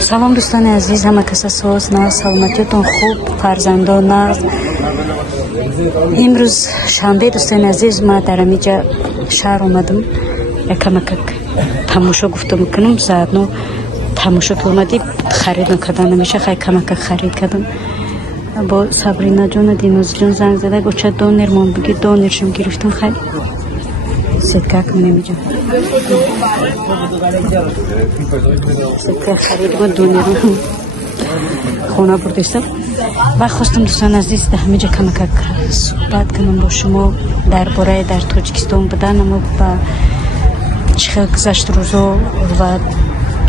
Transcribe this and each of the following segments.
سلام دوستان عزیز، همه کسا سوز نه سلامتیتون خوب، فرزندان نه. امروز شنبه دوستان عزیز، ما در اینجا شهر اومدم کمک تماشا گفته میکنم. زادنو تماشا که اومدی خرید نکردن نمیشه، خیلی کمک خرید کردم. با صبرینا جون و دینوز جون زنگ زده گوشه دونر من بگی دونرشم گرفتم. خیلی سکه کنم اینجا سکه خرید و دونرم خونه برداشتم و خواستم دوستان عزیز در همینجا کمک صحبت کنم با شما درباره در تاجیکستان بودنم و چه گذشت روزا و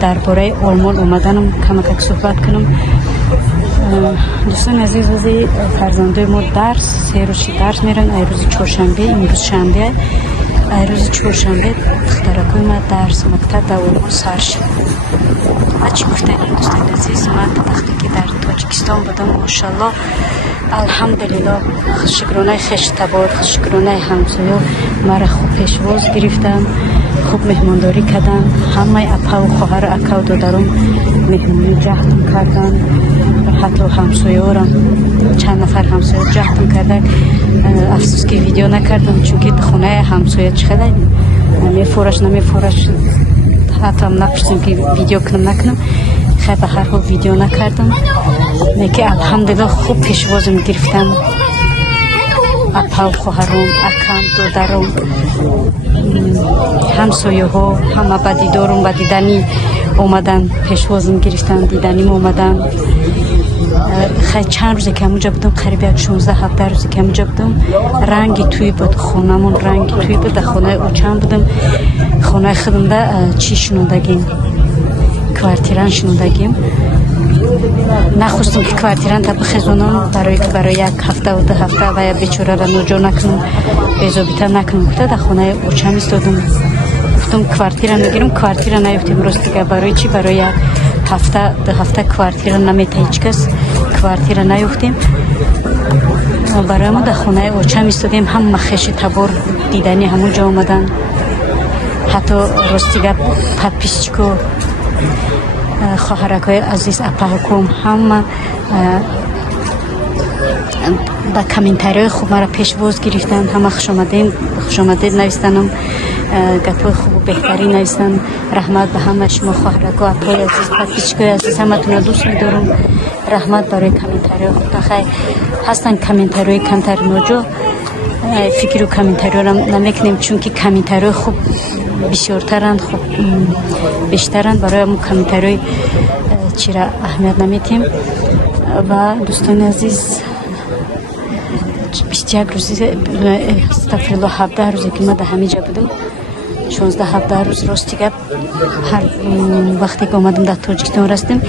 درباره آلمان اومدنم کمک صحبت کنم. دوستان عزیز، فرزندای ما درس سه روزی درس میرن. ای روز چهارشنبه، امروز شنبه، ای روز چهارشنبه دخترکای ما درس مکتب در آلمان سر شد. و چی گفتن دوستان عزیز، من وقتی که در تاجیکستان بودم ماشاءالله الحمدلله شکرانه خش تبار شکرانه همسایه مرا خوب پیشواز گرفتن، خوب مهمانداری کردن. همه اپا و خواهر اکا و دادرم مهمانی جهتم کردن. حتی همسایه ها چند نفر همسایه جهتم کردن. افسوس که ویدیو نکردم چون که خونه همسایه چقدر نمیفورش حتی هم نپرسیم که ویدیو کنم نکنم. خیلی به هر حال ویدیو نکردم. که الحمدلله خوب پیشوازم گرفتم. اپا و خواهرم اکم دادرم همسایه ها همه با دیدارم با دیدنی اومدن، پیشوازم گرفتن، دیدنیم اومدن. خیلی چند روزی که همونجا بودم، قریب 16-17 روزی که همونجا بودم، رنگی توی بود خونمون، رنگی توی بود. در خونه اوچان بودم، خونه خودم ده چی شنوندگیم، کوارتیران شنوندگیم. نخواستم که کوارتیران تا بخزونم برای که برای یک هفته و 2 هفته و یا بیچاره را نوجا نکنم، بیزابیتا نکنم. گفته در خونه اوچان ایستادم، گفتم کوارتیران نگیرم. کوارتیران نیفتیم راست دیگه. برای چی؟ برای یک هفته 2 هفته کوارتیران نمیته هیچ کس. کوارتیران نیفتیم. برای ما در خونه اوچان ایستادیم. هم مخش تبار دیدنی همونجا آمدن. حتی راست دیگه پاپیشچکو خواهرکای عزیز اپا حکوم هم با کامنتاری خوب مرا پیشواز گرفتن. همه خوش آمدید نویستنم، گپای خوب و بهتری نویستن. رحمت به همه شما خواهرکا اپای عزیز پاپیشچکای عزیز، همه تون دوست می‌دارم. رحمت برای کامنتاری خوب. خیلی هستن کامنتاری کمتر نوجو فکر و کامنتاری را نمیکنیم چون که کامنتاری خوب بسیارترند، خوب بیشترند. برای ما کامنتاری چی را اهمیت نمیتیم. و دوستان عزیز 21 روزی استغفرالله 17 روزی که ما در همینجا بودم، 16-17 روز راست دیگه. هر وقتی که اومدم در تاجیکستان رستم،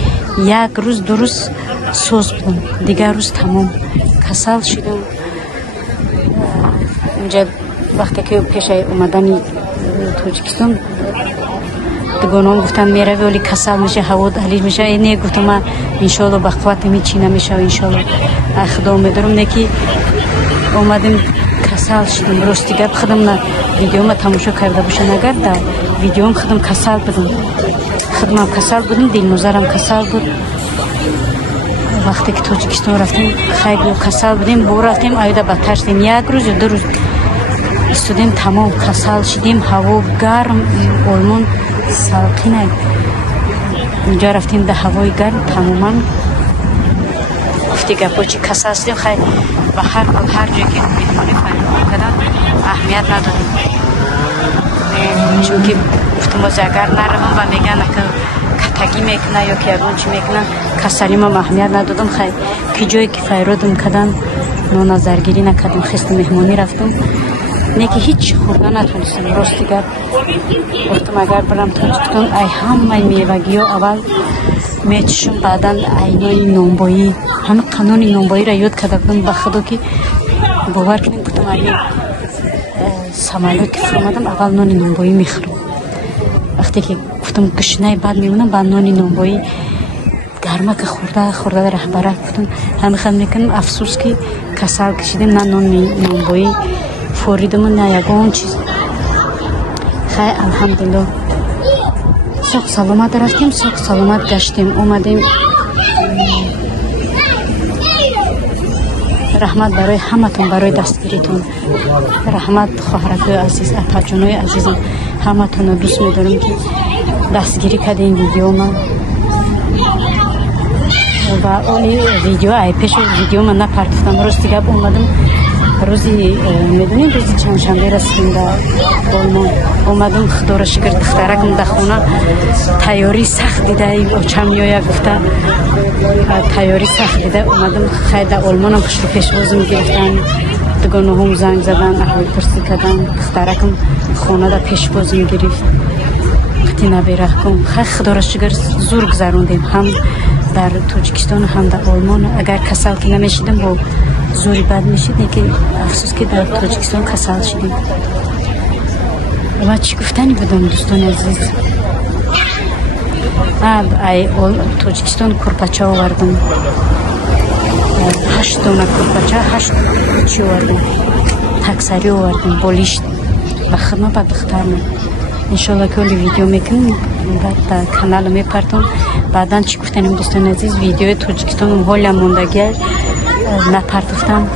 1 روز 2 روز سوز بودم، دیگر روز تمام کسل شدم. اینجا وقتی که پیش اومدن تاجیکستان دگانم گفتن میره ولی کسل میشه، هوا دلیل میشه. اینه گفتم من انشالله به قوت میچی نمیشه، انشالله خدا میدارم. نکی اومدیم کسل شدم راست دیگه. خودم نه ویدیو ما تماشا کرده باشن، اگر در ویدیوم خودم کسل بودم، خودم کسل بودم، دلنوزرم کسل بود. وقتی که تاجیکستان رفتیم خیلی کسل بودیم. بو رفتیم آیده بدتر شدیم. 1 روز و 2 روز استودیم تمام کسل شدیم. هوا گرم، آلمان ساکنه. اینجا رفتیم در هوای گرم تماما گفتی گپا چی کسل شدیم. خیلی و هر جایی که میتونی فایده کردن اهمیت نداریم، چون که گفتم باز اگر نروم و میگن که کتگی میکنه یا که یگون چی میکنن، کسلیم هم اهمیت ندادم. خیلی که جایی که فایرادم کردن نو نظرگیری نکردم. خست مهمانی رفتم، نه که هیچ خوردن نتونستم. راست دیگر گفتم اگر برم تاجیکستان ای همه میوگی ها اول میچشم، بعدا اینای نونبایی، همه قانون نونبایی را یاد کرده بودم. به خدا که باور کنیم گفتم اگر سمالوت که فرمادم اول نان نونبایی میخورم. وقتی که گفتم گشنه بعد میمونم با نان نونبایی گرمه که خورده رهبره گفتم همه خود میکنم. افسوس که کسل کشیدیم، نه نان نونبایی فوریدم نه یگان چیز. خیلی الحمدلله ساق سلامت رفتیم، ساق سلامت گشتیم، اومدیم. رحمت برای همتون، برای دستگیریتون. رحمت خواهرکوی عزیز، اپاجونوی عزیزم، همتون رو دوست می‌دارم که دستگیری کرده این ویدیو من. و اولی ویدیو ای پیش ویدیو من نپرداختم. روز دیگه اومدم، روزی میدونید روزی چهارشنبه رسیدیم در آلمان. اومدم خدا را شکر دخترکم در خونه تیاری سخت دیده، اوچم یا گفته تیاری سخت دیده. اومدم خیلی در آلمان هم پشت و پیشواز میگرفتن، دگانه هم زنگ زدن، احوال پرسی کردن. دخترکم خونه در پیشواز میگرفت، قطی نبیرکم. خیلی خدا را شکر زور گذروندیم، هم در تاجیکستان هم در آلمان. اگر کسل که نمیشیدم با زوری بد میشید، که افسوس که در تاجیکستان کسل شدیم. و چی گفتنی بدم دوستان عزیز. ای تاجیکستان کرپچه آوردم، 8 دانه کرپچه، 8 چی آوردم، تکسری آوردم، بالیشت به خدمت به دخترم. انشالله که اولی ویدیو میکنم در کانال میپرتم. بعدا چی گفتنیم دوستان عزیز، ویدیو تاجیکستان حالا موندگی نپرداختم.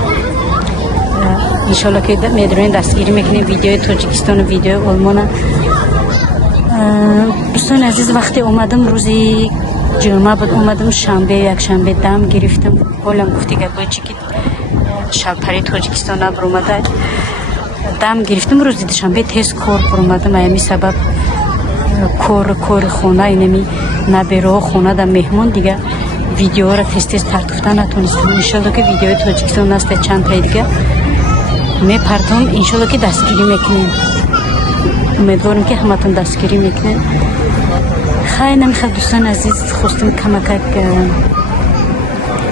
انشالله که میدونین دستگیری میکنیم ویدیو تاجیکستان و ویدیو آلمان. دوستان عزیز وقتی اومدم روزی جمعه بود، اومدم شنبه، یک شنبه دم گرفتم. حالا گفتی که باید چی که شبپری تاجیکستان بر اومده دم گرفتم. روز دوشنبه تیز کار بر اومدم. ایمی سبب کار خونه اینمی نبیرو خونه در مهمون دیگه ویدیو را تیز پرداختن نتونستم. انشالله که ویدیو تاجیکستان است چند تا دیگه میپردم. انشالله که دستگیری میکنیم. امیدوارم که همتون دستگیری میکنین. خیلی نمیخواد دوستان عزیز خواستم کمک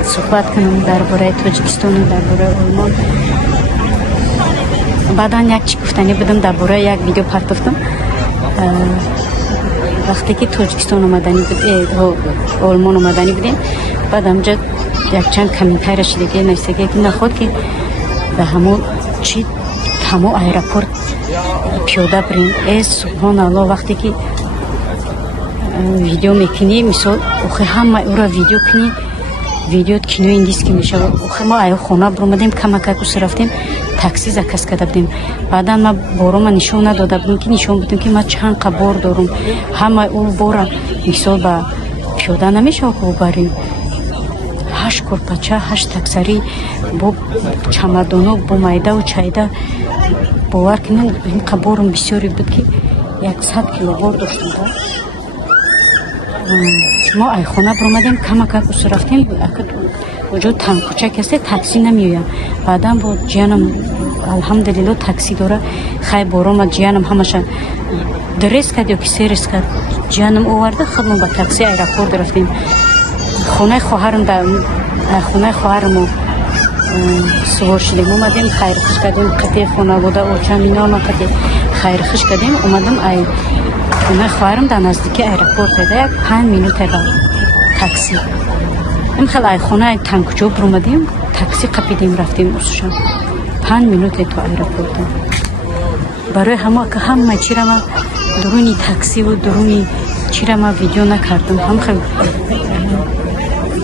صحبت کنم درباره تاجیکستان و درباره آلمان. بعدا یک چی گفتنی بدم درباره یک ویدیو پرداختم. وقتی که تاجیکستان اومدنی بود، آلمان اومدنی بودیم، بعد همجا یک چند کامنتای رسیدگی نوشتگی که نخواد که به همون چی همون ایرپورت پیاده بریم. ای سبحان الله، وقتی که ویدیو میکنی مثال اوخه همه او را ویدیو کنی، ویدیو کنو انگلیس که میشه. اوخه ما ایو خونه برمدیم کمک کس رفتیم تاکسی زکس کرده بودیم. بعدا ما بارو نشون نداده بودیم که نشون بدیم که ما چند قبار دارم. همه او بارا مثال با پیاده نمیشه که بریم. 8 کرپچه، 8 تکسری با چمدانو با مایده و چایده. باور کنید این قبارم بسیاری بود که 100 کیلوگرم داشتیم. ما ای خونه برمدیم کمک کس رفتیم. وجود تنکوچه کسی تاکسی نمیویم. بعدا با جیانم الحمدلله تاکسی داره. خیلی بارم جیانم همش درست کرد یا که سرس کرد. جیانم آورده خودمون با تاکسی ایرپورت رفتیم. خونه خواهرم سوار شدیم. اومدیم خیر خوش کردیم، قطعه خونه بوده اوچم اینا ما قطعه خیر خوش کردیم. اومدم ای خونه خواهرم در نزدیک ایرپورت ده 5 مینوت با تاکسی. این خیلی ای خونه تنکچو برمدیم، تاکسی قپیدیم رفتیم ارسشان 5 مینوت تو ایرپورت. برای همه چی را ما درونی تاکسی و درونی چی را ما ویدیو نکردم. هم خیلی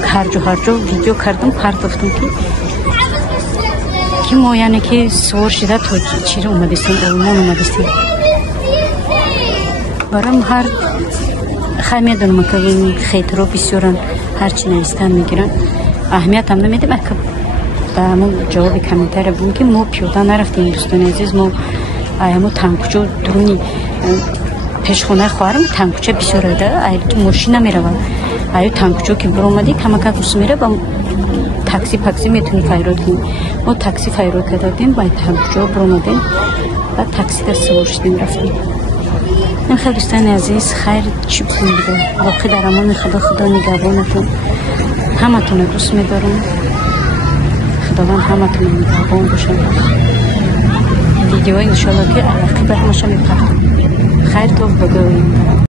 هر جا ویدیو کردم پرداختم که ما یعنی که سوار شده تو چی را اومدستیم، آلمان اومدستیم. برام هر خیلی میدونم که این خیطرو بسیارن هرچی نویستن میگیرن، اهمیت هم نمیدیم. که به همون جواب کامنتر بودیم که ما پیاده نرفتیم دوستان عزیز. ما ایمو تنکوچه درونی پیش خونه خواهرم تنکوچه بسیار ده، ای ماشین نمیروم. ایو تنکوچه که برامدی کمک کس میره با تاکسی میتونی فایرود کنی. ما تاکسی فایرود کردیم با تنکوچه برامدیم و تاکسی در سوار شدیم رفتیم. خیلی دوستان عزیز خیر چی بکنم دیگه. واقعی در امان خدا نگهبانتون. همتون دوست میدارم. خداوند همتون نگهبان باشن. ویدیو انشالله که علاقی به همشون میپردم. خیر تو بگویم.